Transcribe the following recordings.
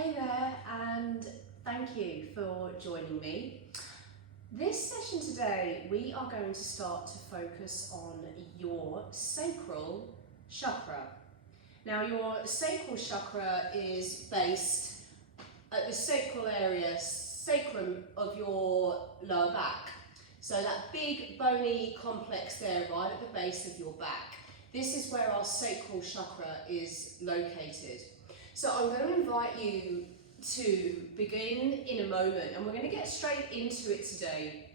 Hey there, and thank you for joining me. This session today, we are going to start to focus on your sacral chakra. Now, your sacral chakra is based at the sacral area, sacrum of your lower back. So that big bony complex there right at the base of your back. This is where our sacral chakra is located. So I'm going to invite you to begin in a moment, and we're going to get straight into it today,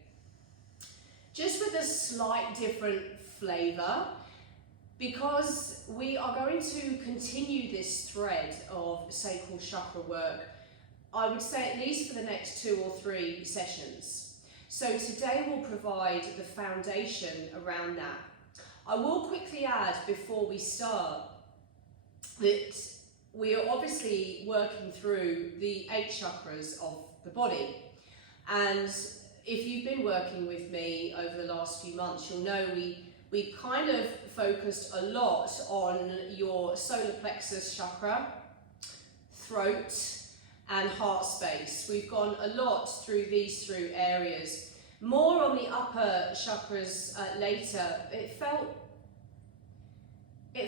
just with a slight different flavour, because we are going to continue this thread of sacral chakra work, I would say at least for the next 2 or 3 sessions. So today we'll provide the foundation around that. I will quickly add before we start that we are obviously working through the 8 chakras of the body, and if you've been working with me over the last few months, you'll know we kind of focused a lot on your solar plexus chakra, throat and heart space. We've gone a lot through these areas. More on the upper chakras later. It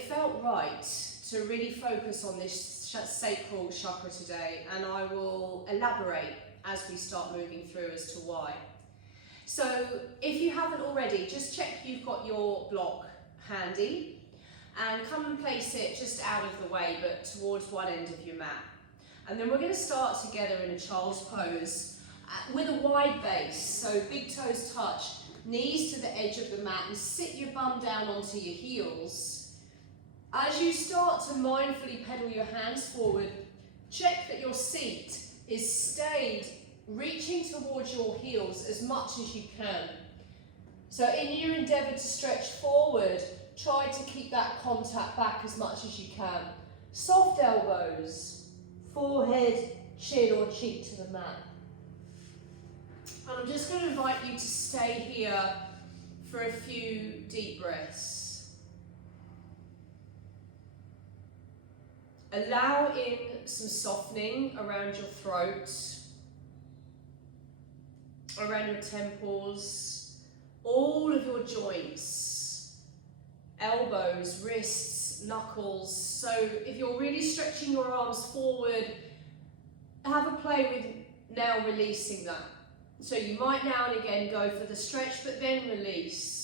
felt right to really focus on this sacral chakra today, and I will elaborate as we start moving through as to why. So if you haven't already, just check you've got your block handy and come and place it just out of the way, but towards one end of your mat. And then we're going to start together in a child's pose with a wide base, so big toes touch, knees to the edge of the mat, and sit your bum down onto your heels. As you start to mindfully pedal your hands forward, check that your seat is stayed, reaching towards your heels as much as you can. So in your endeavour to stretch forward, try to keep that contact back as much as you can. Soft elbows, forehead, chin or cheek to the mat. And I'm just going to invite you to stay here for a few deep breaths. Allow in some softening around your throat, around your temples, all of your joints, elbows, wrists, knuckles. So if you're really stretching your arms forward, have a play with now releasing that. So you might now and again go for the stretch, but then release.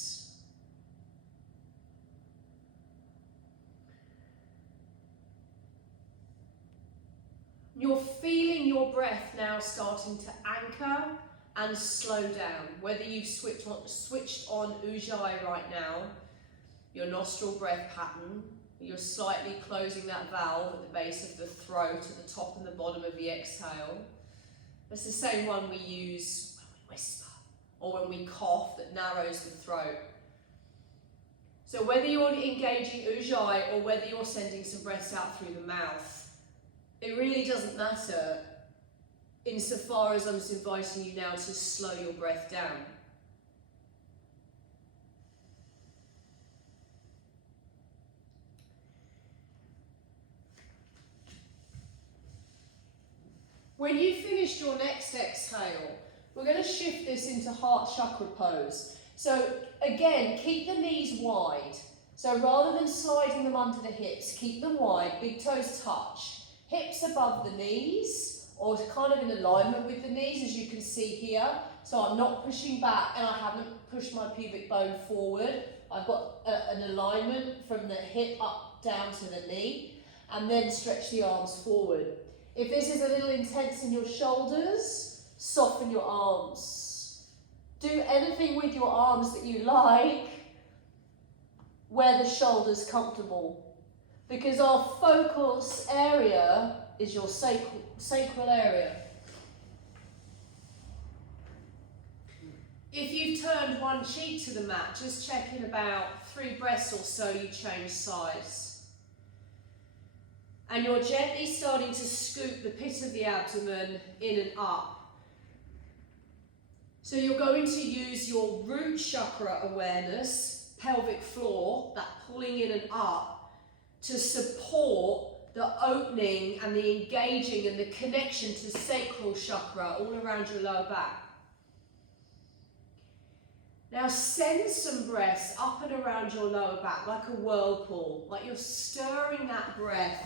You're feeling your breath now starting to anchor and slow down. Whether you've switched on Ujjayi right now, your nostril breath pattern, you're slightly closing that valve at the base of the throat, at the top and the bottom of the exhale. That's the same one we use when we whisper or when we cough, that narrows the throat. So whether you're engaging Ujjayi or whether you're sending some breaths out through the mouth, it really doesn't matter insofar as I'm just inviting you now to slow your breath down. When you've finished your next exhale, we're going to shift this into heart chakra pose. So again, keep the knees wide. So rather than sliding them under the hips, keep them wide, big toes touch. Hips above the knees, or kind of in alignment with the knees, as you can see here. So I'm not pushing back and I haven't pushed my pubic bone forward. I've got an alignment from the hip up down to the knee, and then stretch the arms forward. If this is a little intense in your shoulders, soften your arms. Do anything with your arms that you like, where the shoulder's comfortable. Because our focus area is your sacral area. If you've turned one cheek to the mat, just check in about 3 breaths or so you change sides. And you're gently starting to scoop the pit of the abdomen in and up. So you're going to use your root chakra awareness, pelvic floor, that pulling in and up, to support the opening and the engaging and the connection to sacral chakra all around your lower back. Now send some breaths up and around your lower back like a whirlpool, like you're stirring that breath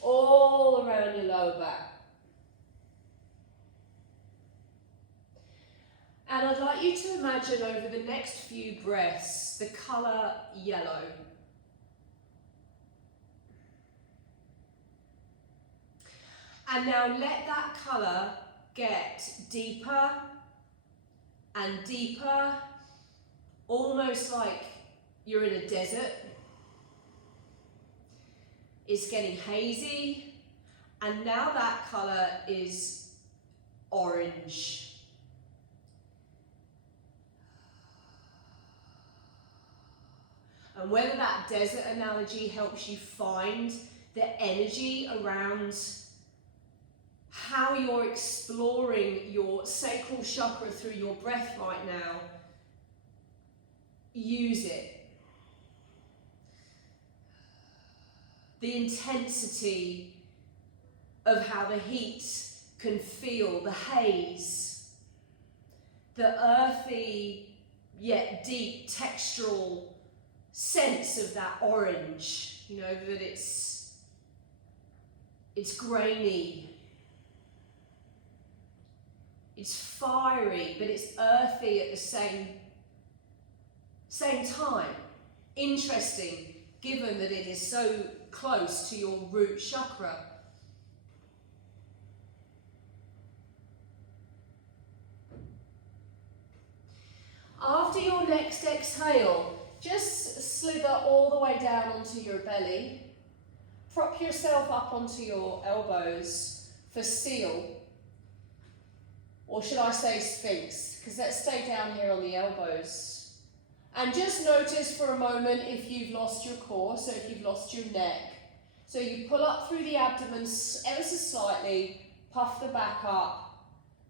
all around your lower back. And I'd like you to imagine over the next few breaths the colour yellow. And now let that colour get deeper and deeper, almost like you're in a desert. It's getting hazy, and now that colour is orange. And whether that desert analogy helps you find the energy around how you're exploring your sacral chakra through your breath right now, use it. The intensity of how the heat can feel, the haze, the earthy yet deep textural sense of that orange, you know, that it's grainy, it's fiery, but it's earthy at the same time. Interesting, given that it is so close to your root chakra. After your next exhale, just slither all the way down onto your belly. Prop yourself up onto your elbows for seal. Or should I say Sphinx? Because let's stay down here on the elbows. And just notice for a moment if you've lost your core, so if you've lost your neck. So you pull up through the abdomen ever so slightly, puff the back up.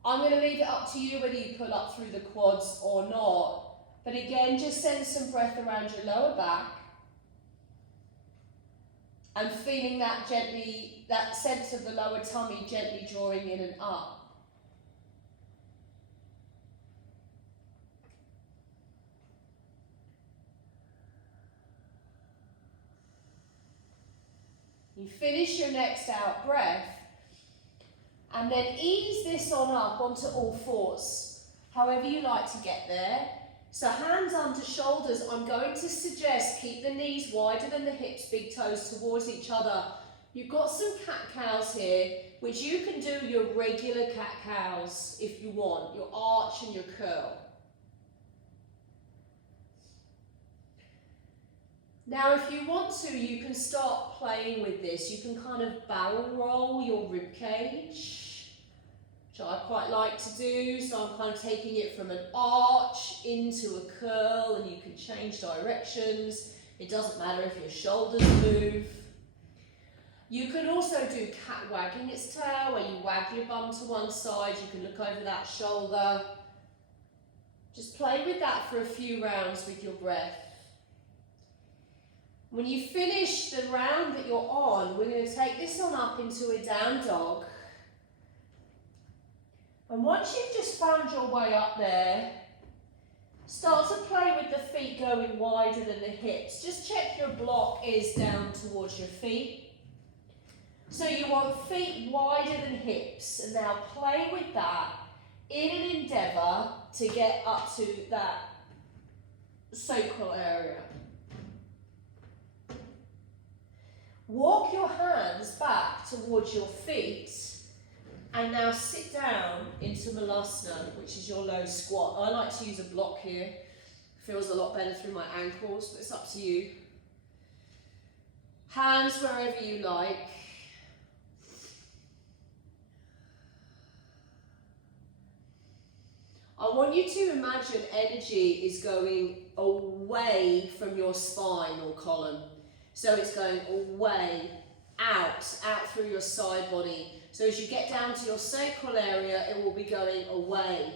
I'm going to leave it up to you whether you pull up through the quads or not. But again, just send some breath around your lower back. And feeling that gently, that sense of the lower tummy gently drawing in and up. You finish your next out breath, and then ease this on up onto all fours, however you like to get there. So hands under shoulders, I'm going to suggest keep the knees wider than the hips, big toes towards each other. You've got some cat-cows here, which you can do your regular cat-cows if you want, your arch and your curl. Now, if you want to, you can start playing with this. You can kind of barrel roll your rib cage, which I quite like to do. So I'm kind of taking it from an arch into a curl, and you can change directions. It doesn't matter if your shoulders move. You can also do cat wagging its tail, where you wag your bum to one side. You can look over that shoulder. Just play with that for a few rounds with your breath. When you finish the round that you're on, we're going to take this on up into a down dog. And once you've just found your way up there, start to play with the feet going wider than the hips. Just check your block is down towards your feet. So you want feet wider than hips. And now play with that in an endeavour to get up to that sacral area. Walk your hands back towards your feet and now sit down into Malasana, which is your low squat. I like to use a block here. Feels a lot better through my ankles, but it's up to you. Hands wherever you like. I want you to imagine energy is going away from your spine or column. So it's going away, out through your side body. So as you get down to your sacral area, it will be going away,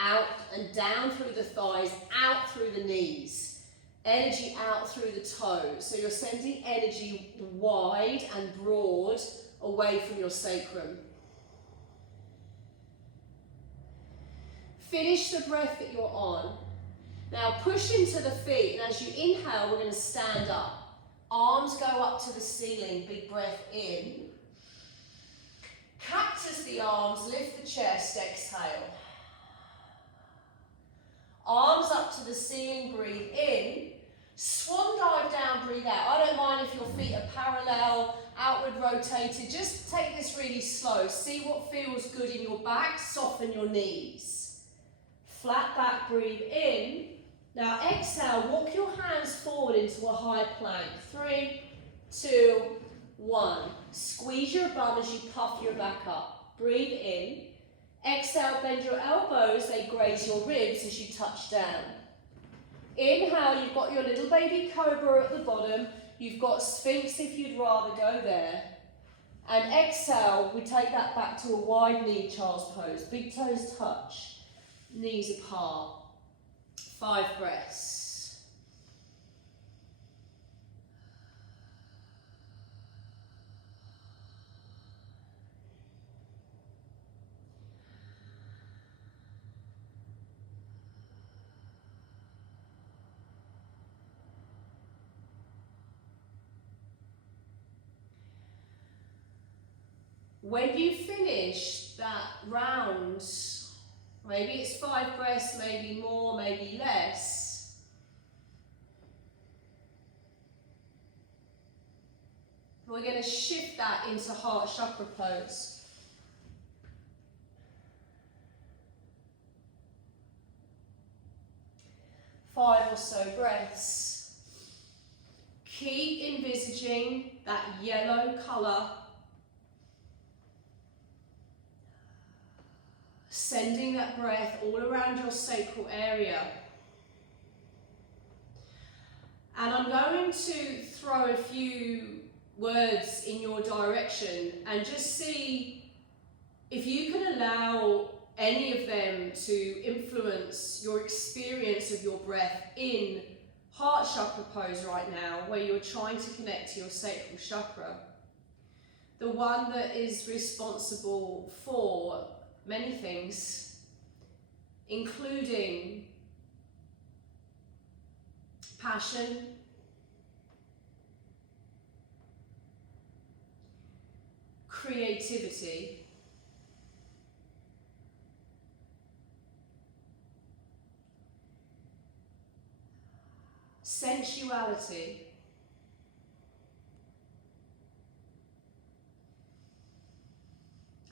out and down through the thighs, out through the knees. energy out through the toes. So you're sending energy wide and broad away from your sacrum. Finish the breath that you're on. Now push into the feet, and as you inhale, we're going to stand up. Arms go up to the ceiling, big breath in. Cactus the arms, lift the chest, exhale. Arms up to the ceiling, breathe in. Swan dive down, breathe out. I don't mind if your feet are parallel, outward rotated. Just take this really slow. See what feels good in your back, soften your knees. Flat back, breathe in. Now exhale, walk your hands forward into a high plank. 3, 2, 1. Squeeze your bum as you puff your back up. Breathe in. Exhale, bend your elbows, they graze your ribs as you touch down. Inhale, you've got your little baby cobra at the bottom. You've got Sphinx if you'd rather go there. And exhale, we take that back to a wide knee child's pose. Big toes touch, knees apart. 5 breaths. When you finish that round, maybe it's 5 breaths, maybe more, maybe less, we're going to shift that into heart chakra pose. Five or so breaths. Keep envisaging that yellow colour, sending that breath all around your sacral area. And I'm going to throw a few words in your direction and just see if you can allow any of them to influence your experience of your breath in heart chakra pose right now, where you're trying to connect to your sacral chakra. The one that is responsible for many things, including passion, creativity, sensuality,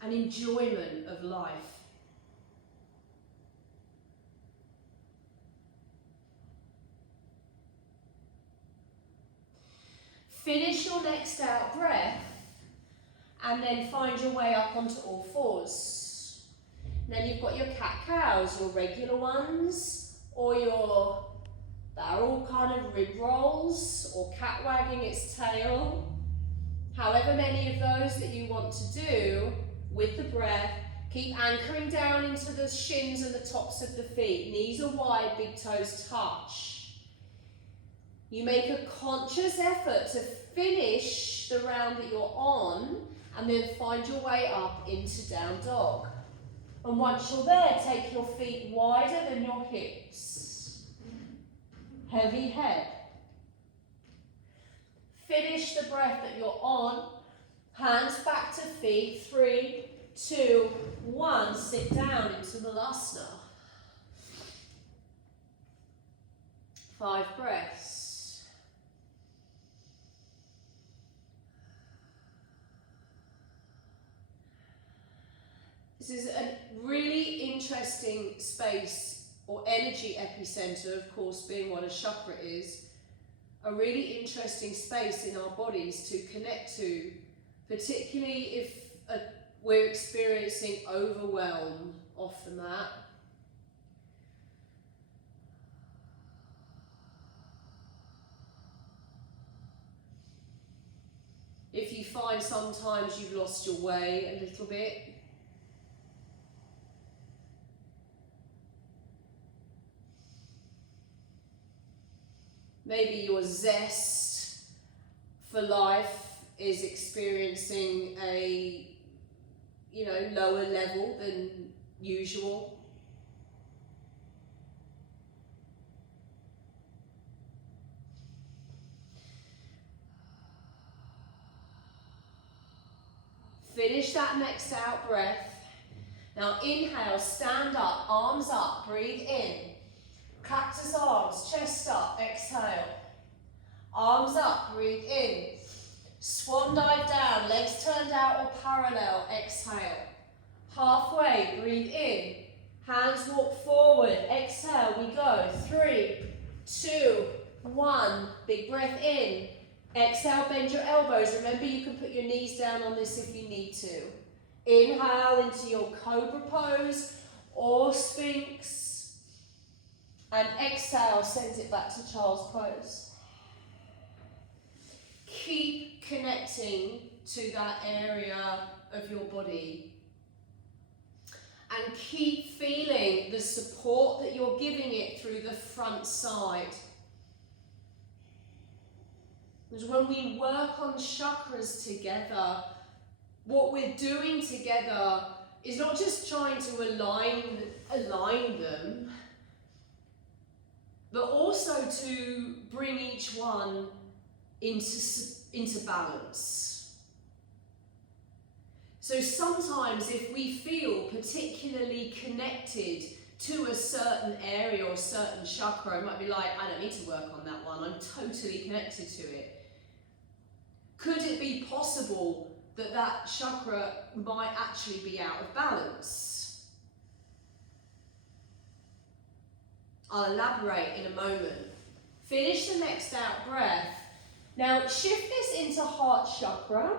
and enjoyment of life. Finish your next out breath and then find your way up onto all fours. Then you've got your cat-cows, your regular ones, or your barrel kind of rib rolls, or cat wagging its tail. However many of those that you want to do with the breath. Keep anchoring down into the shins and the tops of the feet. Knees are wide, big toes touch. You make a conscious effort to finish the round that you're on and then find your way up into down dog. And once you're there, take your feet wider than your hips. Heavy head. Finish the breath that you're on. Hands back to feet. 3, 2, 1. Sit down into Malasana. 5 breaths. This is a really interesting space, or energy epicentre, of course, being what a chakra is. A really interesting space in our bodies to connect to, particularly if we're experiencing overwhelm off the mat. If you find sometimes you've lost your way a little bit, Maybe your zest for life is experiencing a, lower level than usual. Finish that next out breath. Now inhale, stand up, arms up, breathe in. Cactus arms, chest up, exhale. Arms up, breathe in. Swan dive down, legs turned out or parallel, exhale. Halfway, breathe in. Hands walk forward, exhale, we go. 3, 2, 1. Big breath in. Exhale, bend your elbows. Remember, you can put your knees down on this if you need to. Inhale into your cobra pose or sphinx. And exhale, send it back to child's pose. Keep connecting to that area of your body. And keep feeling the support that you're giving it through the front side. Because when we work on chakras together, what we're doing together is not just trying to align them, but also to bring each one into balance. So sometimes if we feel particularly connected to a certain area or a certain chakra, it might be like, I don't need to work on that one, I'm totally connected to it. Could it be possible that that chakra might actually be out of balance? I'll elaborate in a moment. Finish the next out breath. Now shift this into heart chakra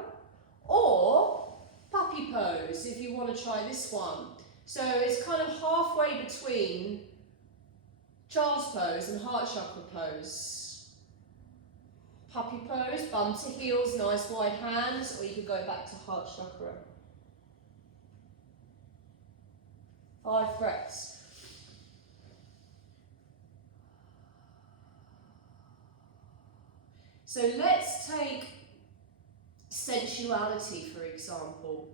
or puppy pose if you want to try this one. So it's kind of halfway between child's pose and heart chakra pose. Puppy pose, bum to heels, nice wide hands, or you could go back to heart chakra. 5 breaths. So let's take sensuality, for example.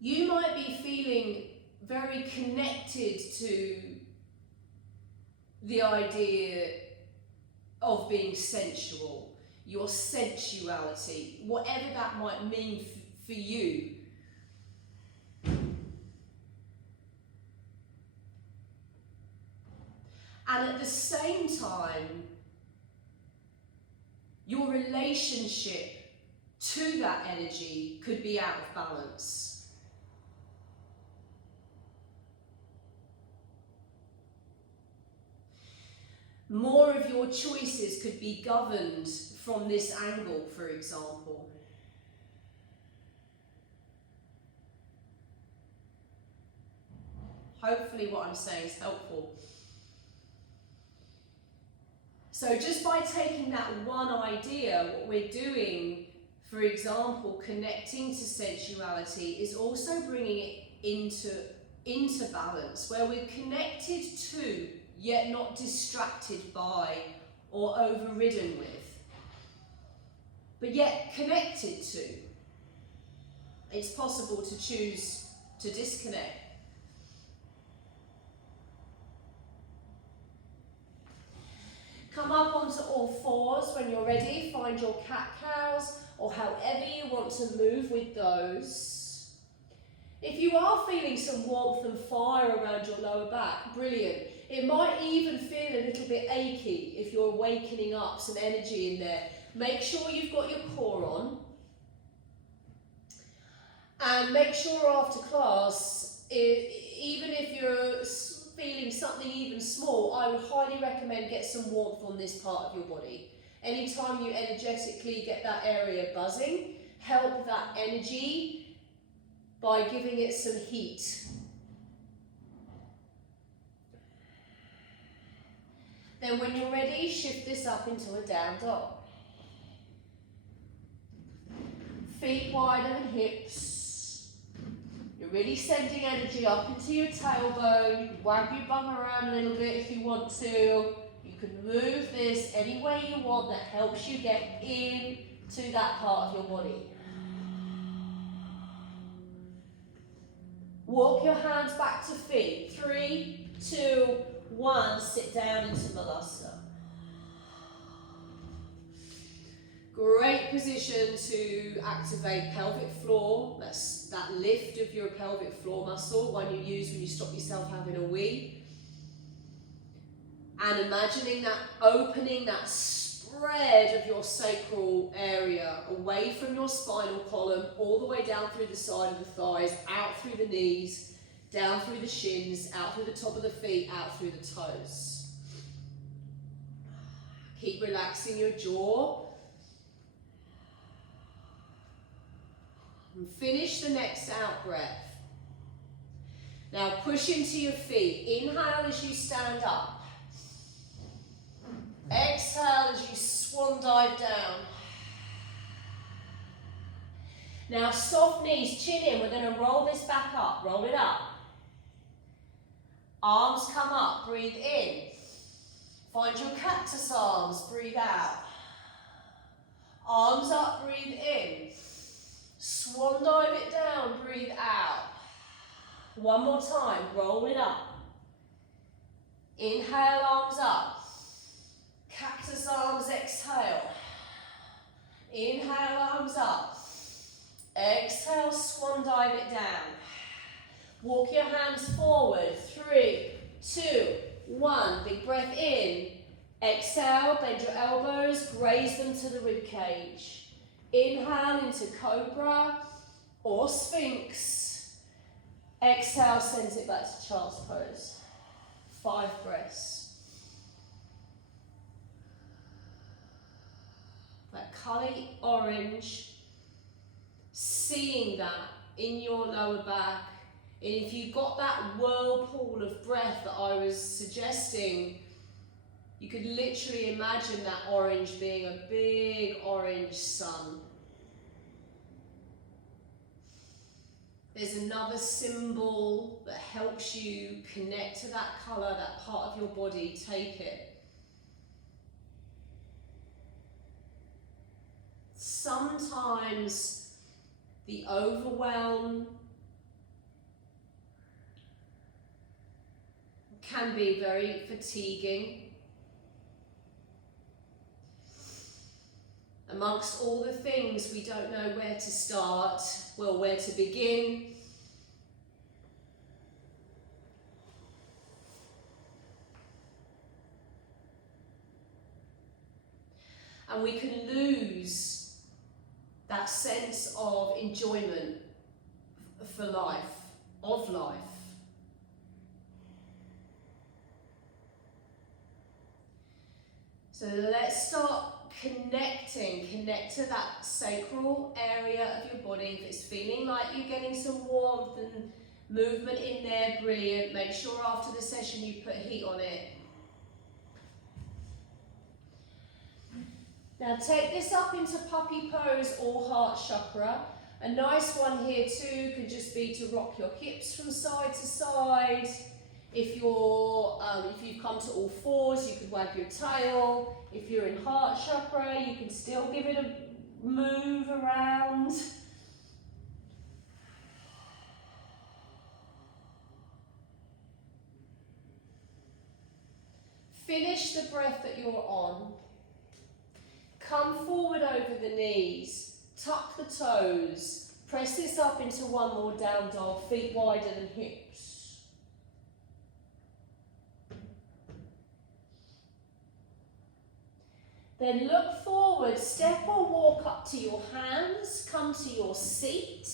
You might be feeling very connected to the idea of being sensual, your sensuality, whatever that might mean for you. And at the same time, your relationship to that energy could be out of balance. More of your choices could be governed from this angle, for example. Hopefully what I'm saying is helpful. So just by taking that one idea, what we're doing, for example, connecting to sensuality, is also bringing it into balance, where we're connected to, yet not distracted by or overridden with, but yet connected to. It's possible to choose to disconnect. Come up onto all fours when you're ready. Find your cat-cows or however you want to move with those. If you are feeling some warmth and fire around your lower back, brilliant. It might even feel a little bit achy if you're awakening up some energy in there. Make sure you've got your core on. And make sure after class, even if you're feeling something even small, I would highly recommend get some warmth on this part of your body. Anytime you energetically get that area buzzing, help that energy by giving it some heat. Then when you're ready, shift this up into a down dog. Feet wider than hips. You're really sending energy up into your tailbone. You can wag your bum around a little bit if you want to. You can move this any way you want that helps you get into that part of your body. Walk your hands back to feet. 3, 2, 1. Sit down into Malasana. Great position to activate pelvic floor. That's that lift of your pelvic floor muscle, one you use when you stop yourself having a wee. And imagining that opening, that spread of your sacral area away from your spinal column, all the way down through the side of the thighs, out through the knees, down through the shins, out through the top of the feet, out through the toes. Keep relaxing your jaw. And finish the next out breath. Now push into your feet. Inhale as you stand up. Exhale as you swan dive down. Now soft knees, chin in. We're going to roll this back up. Roll it up. Arms come up. Breathe in. Find your cactus arms. Breathe out. Arms up. Breathe in. Swan dive it down, breathe out. One more time, roll it up. Inhale, arms up. Cactus arms, exhale. Inhale, arms up. Exhale, swan dive it down. Walk your hands forward. 3, 2, 1. Big breath in. Exhale, bend your elbows, graze them to the rib cage. Inhale into Cobra or Sphinx. Exhale, sends it back to Child's Pose. 5 breaths. That colour orange, seeing that in your lower back. And if you've got that whirlpool of breath that I was suggesting, you could literally imagine that orange being a big orange sun. There's another symbol that helps you connect to that colour, that part of your body. Take it. Sometimes the overwhelm can be very fatiguing. Amongst all the things we don't know where to start, well, where to begin. And we can lose that sense of enjoyment for life, of life. So let's start connect to that sacral area of your body. If it's feeling like you're getting some warmth and movement in there, brilliant. Make sure after the session you put heat on it. Now take this up into puppy pose or heart chakra. A nice one here too could just be to rock your hips from side to side. If you've come to all fours, you could wag your tail. If you're in heart chakra, you can still give it a move around. Finish the breath that you're on. Come forward over the knees. Tuck the toes. Press this up into one more down dog, feet wider than hips. Then look forward, step or walk up to your hands, come to your seat.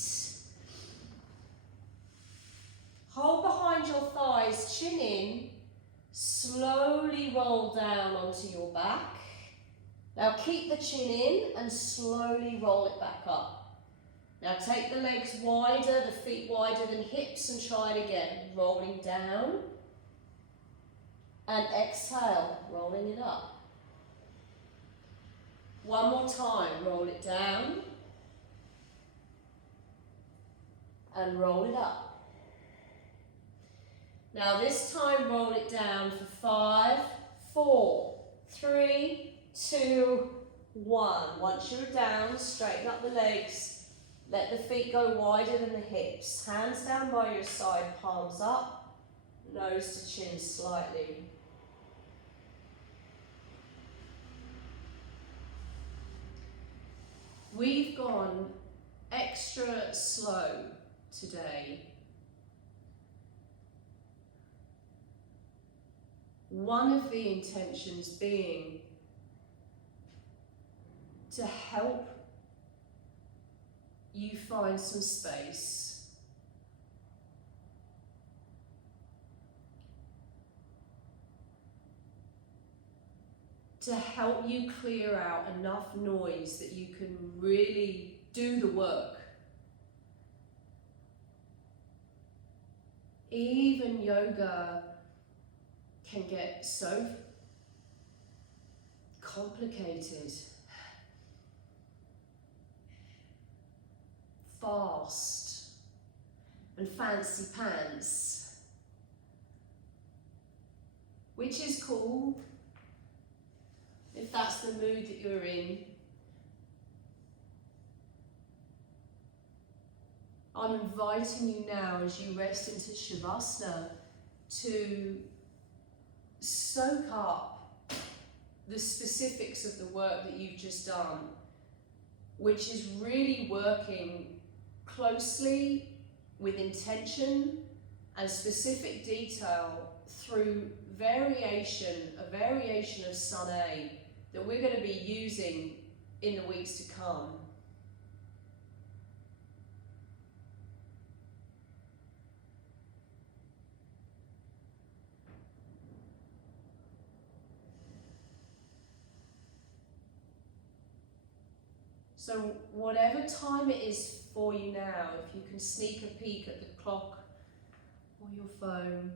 Hold behind your thighs, chin in, slowly roll down onto your back. Now keep the chin in and slowly roll it back up. Now take the legs wider, the feet wider than hips, and try it again. Rolling down and exhale, rolling it up. One more time, roll it down and roll it up. Now this time roll it down for 5, 4, 3, 2, 1. Once you're down, straighten up the legs. Let the feet go wider than the hips. Hands down by your side, palms up, nose to chin slightly. We've gone extra slow today. One of the intentions being to help you find some space to help you clear out enough noise that you can really do the work. Even yoga can get so complicated, fast, and fancy pants, which is cool if that's the mood that you're in. I'm inviting you now, as you rest into Shavasana, to soak up the specifics of the work that you've just done, which is really working closely with intention and specific detail through a variation of Sun A that we're going to be using in the weeks to come. So whatever time it is for you now, if you can sneak a peek at the clock or your phone,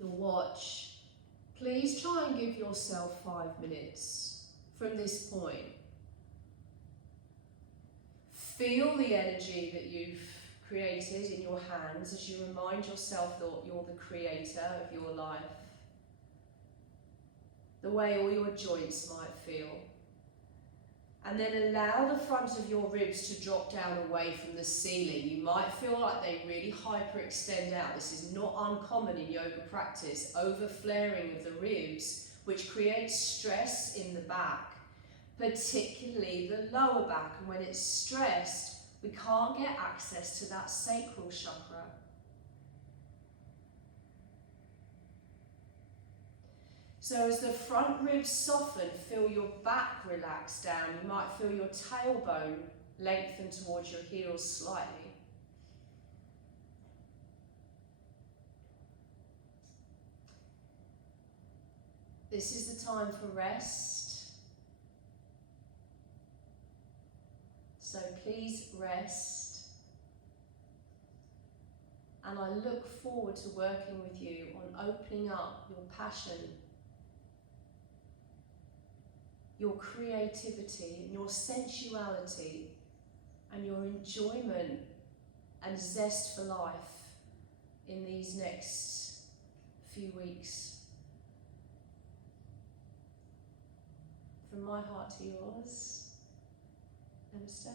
your watch, please try and give yourself 5 minutes from this point. Feel the energy that you've created in your hands as you remind yourself that you're the creator of your life. The way all your joints might feel. And then allow the front of your ribs to drop down away from the ceiling. You might feel like they really hyperextend out. This is not uncommon in yoga practice, over-flaring of the ribs, which creates stress in the back, particularly the lower back. And when it's stressed, we can't get access to that sacral chakra. So as the front ribs soften, feel your back relax down. You might feel your tailbone lengthen towards your heels slightly. This is the time for rest. So please rest. And I look forward to working with you on opening up your passion, your creativity, and your sensuality, and your enjoyment and zest for life in these next few weeks. From my heart to yours, namaste.